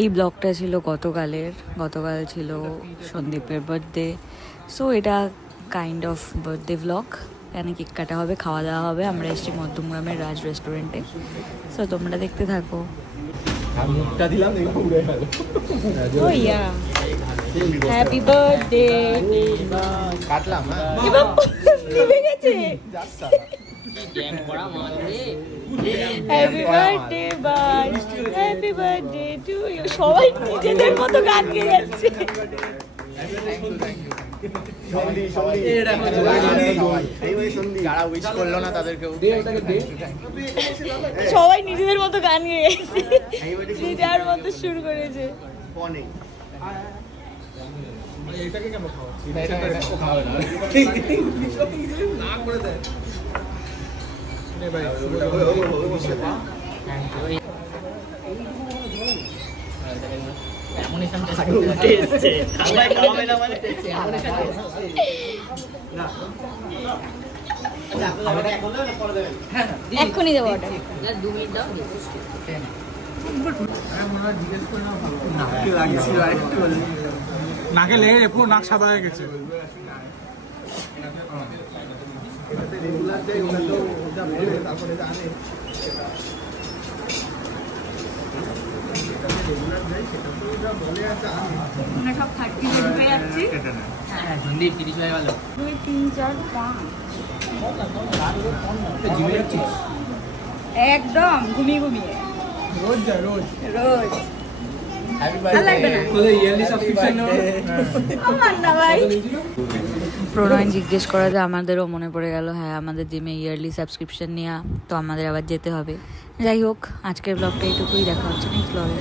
এই ব্লগটা ছিল গতকাল ছিল সন্দীপের বার্থডে। সো এটা কাইন্ড অফ বার্থডে ব্লগ। এখানে কেক কাটা হবে, খাওয়া দাওয়া হবে। আমরা এসেছি মধ্যমগ্রামের রাজ রেস্টুরেন্টে। সো তোমরা দেখতে থাকো। Happy birthday. কাটলাম happy birthday bye, happy birthday to you. সবাই নিজেদের মতো গান গেয়ে যাচ্ছে। সবাই নিজেদের মতো গান গেয়ে যাচ্ছে, নিজের মতো শুরু করেছে। এক্ষুনি দেবো ওটা। নাকে লেগে পুরো নাক সাদা হয়ে গেছে। একদম ঘুমিয়ে ঘুমিয়ে রোজ যায় রোজ। প্রণয় জিজ্ঞেস করাতে আমাদেরও মনে পড়ে গেল, হ্যাঁ আমাদের জিমে ইয়ারলি সাবস্ক্রিপশন নেওয়া, তো আমাদের আবার যেতে হবে। যাই হোক, আজকের ব্লগটা এইটুকুই। দেখা হচ্ছে নেক্সট ব্লগে।